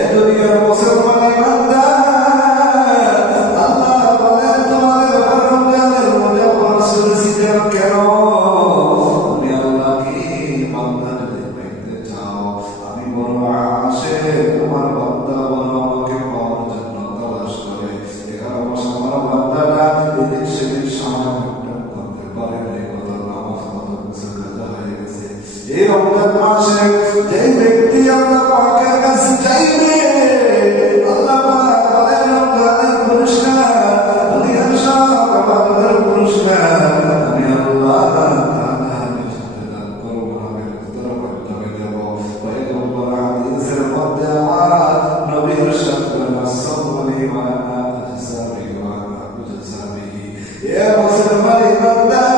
এ দুনিয়ার মুসলমান ইমানদার, আল্লাহ বলেন তোমাদের রমজানের মধ্যে বর্ষণ শীতের কেন? তুমি আল্লাহকে বান্দাদের পাইতে চাও, আমি বড় আসে তোমার বান্দা বড় আমাকে পাওয়ার জন্য তালাশ করে। 11 মাস আমার বান্দারা এদিক সেদিক সময় করতে পারে না, কত নামাজ কত কিছু কাজা হয়ে গেছে। এই রমজান মাসে যে ব্যক্তি আল্লাহ পাকের কাছে চাইবে, আল্লাহ পাক বলেন রমজানের পুরস্কার দুনিয়ার সব আমাদের পুরস্কার আমি আল্লাহ তাআলার সাথে দান করব, আমি উত্তর করতে দেব। পয়গম্বর হাদিসের মধ্যে আমার নবীর সাথে মাসউলি ওয়া আজসাবি ওয়া আজসাবি। এ মুসলমান ইমানদার,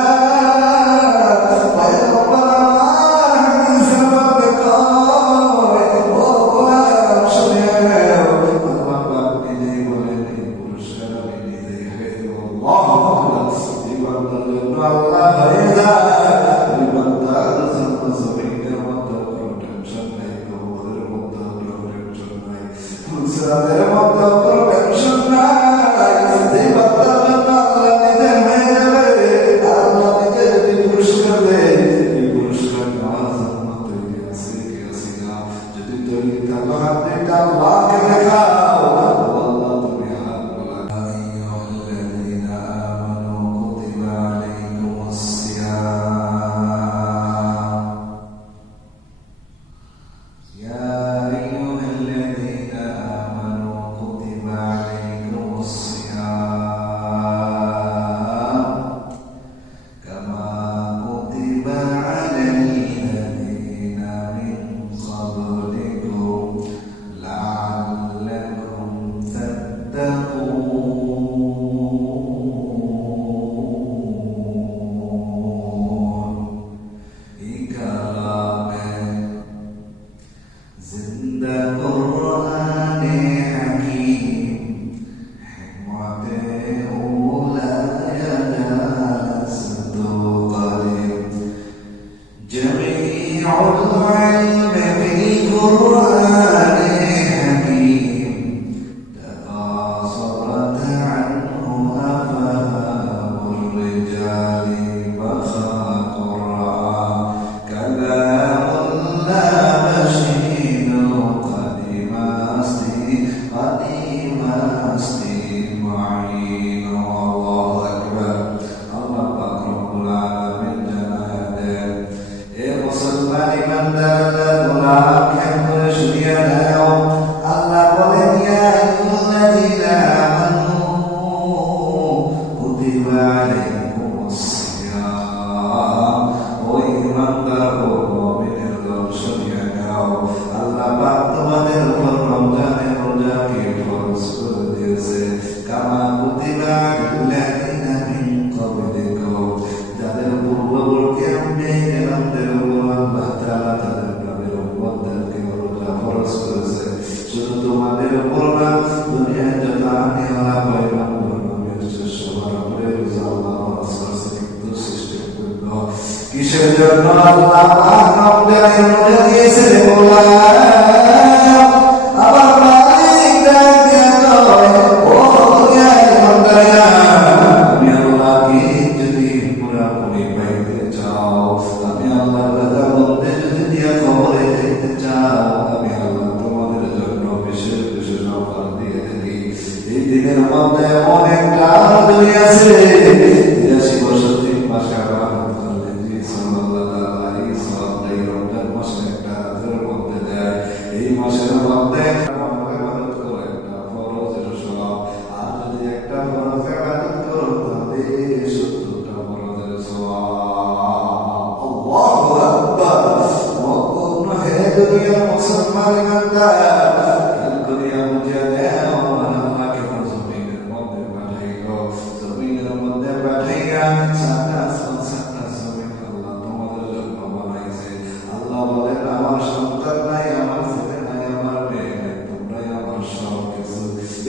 কিসের জন্য আল্লাহ পাক রমজানের মধ্যে দিয়েছে বলা আবার মালিক ডাক দিয়া কয়, ও দুনিয়ার বান্দারা, আমি আল্লাহকে যদি পুরোপুরি পাইতে চাও, আমি আল্লাহর রাজা বলতে যদি দিয়া খবরে যেতে চাও, আমি আল্লাহ তোমাদের জন্য বিশেষ বিশেষ অফার দিয়ে থাকি। এই দিনের মধ্যে অনেকটা দুনিয়া আছে, 83 বছর 3 মাসে আবার মুসলমান ইমানদার দুনিয়া বুঝে দেও, আল্লাহকে জমিনের মধ্যে পাঠাইলো, জমিনের মধ্যে পাঠাইয়া সাতটা জমিন আল্লাহ তোমাদের জন্য বানাইছে। আল্লাহ বলেন আমার সন্তান নাই, আমার ছেলে নাই, আমার মেয়ে নাই, তোমরাই আমার সব কিছু।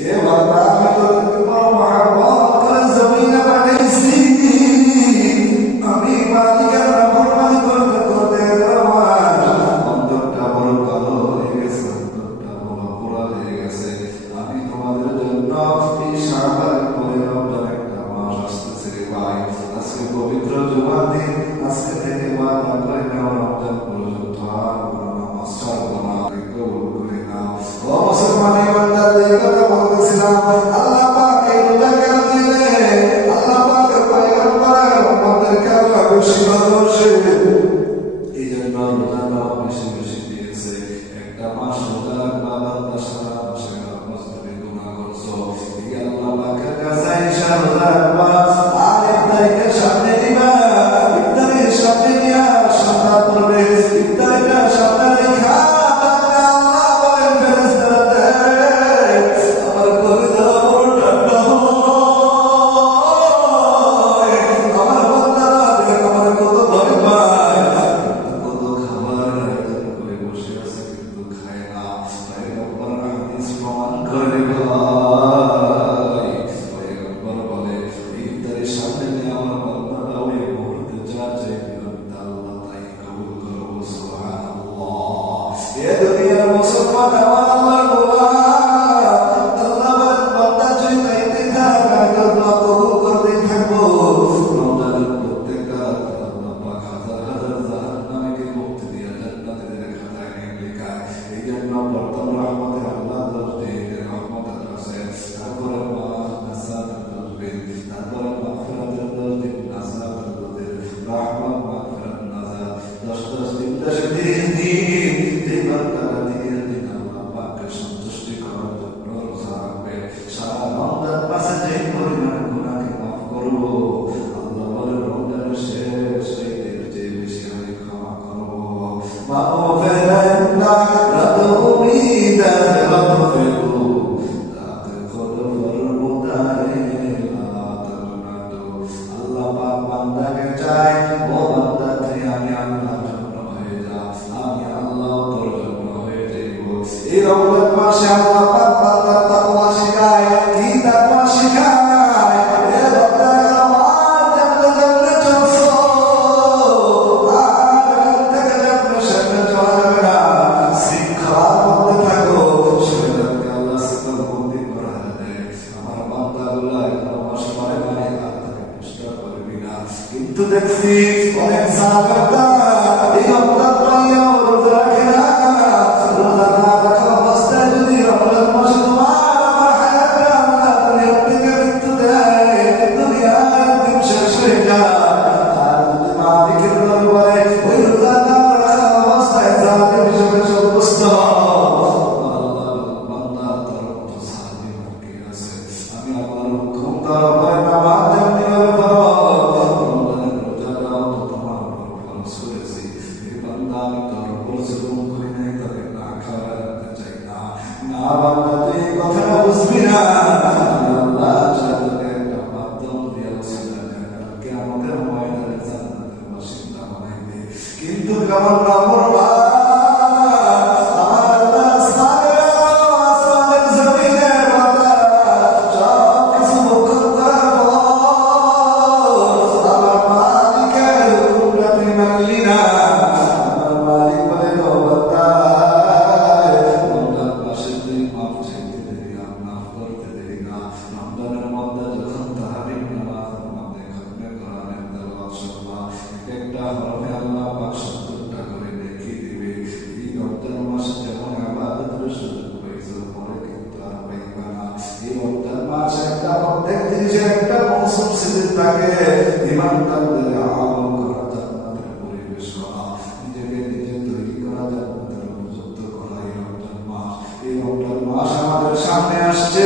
এ বাবা, আমি তোদেরকে বড় মহব্বত করে জমিনে পাঠাইছি, আমি মালিকের নাফরমানি করতে করতে এই কথা বলতেছিলাম আল্লাহ পাক এই রোজা কেন দিলেন আল্লাহ পাকের পয়গম্বরের উম্মতদেরকে আল্লাহ বেশি ভালোবাসে এই জন্য রোজাটা বেশি বেশি দিয়েছে একটা মাস রোজা রাখবা বান্দা সারা মাসে নামাজ পড়ে গুনাহ করছো এই আল্লাহ পাকের কাছে এসে রোজা রাখবা আর ইফতারিকে সামনে নিবা ইফতারির সামনে নিয়া সাদা পড়বে ইফতারিটা সাদা রেখা কিন্তু দেখছি অনেক সাহাবারা এই রমজান পাইয়া রোজা রাখে না রোজা না রাখা অবস্থায় যদি রমজান মাসে তোমার আমার হায়াতে আল্লাহ দুনিয়া থেকে মৃত্যু দেয় দুনিয়ার দিন শেষ হয়ে যায় আর যদি মালিকের দরবারে ওই রোজা না রাখা অবস্থায় জালিম হিসেবে সাব্যস্ত আমি আমার হুকুম দরবারে নামাজ এমনি ভাবে কিন্তু কেমন না করবা সামনে আসছে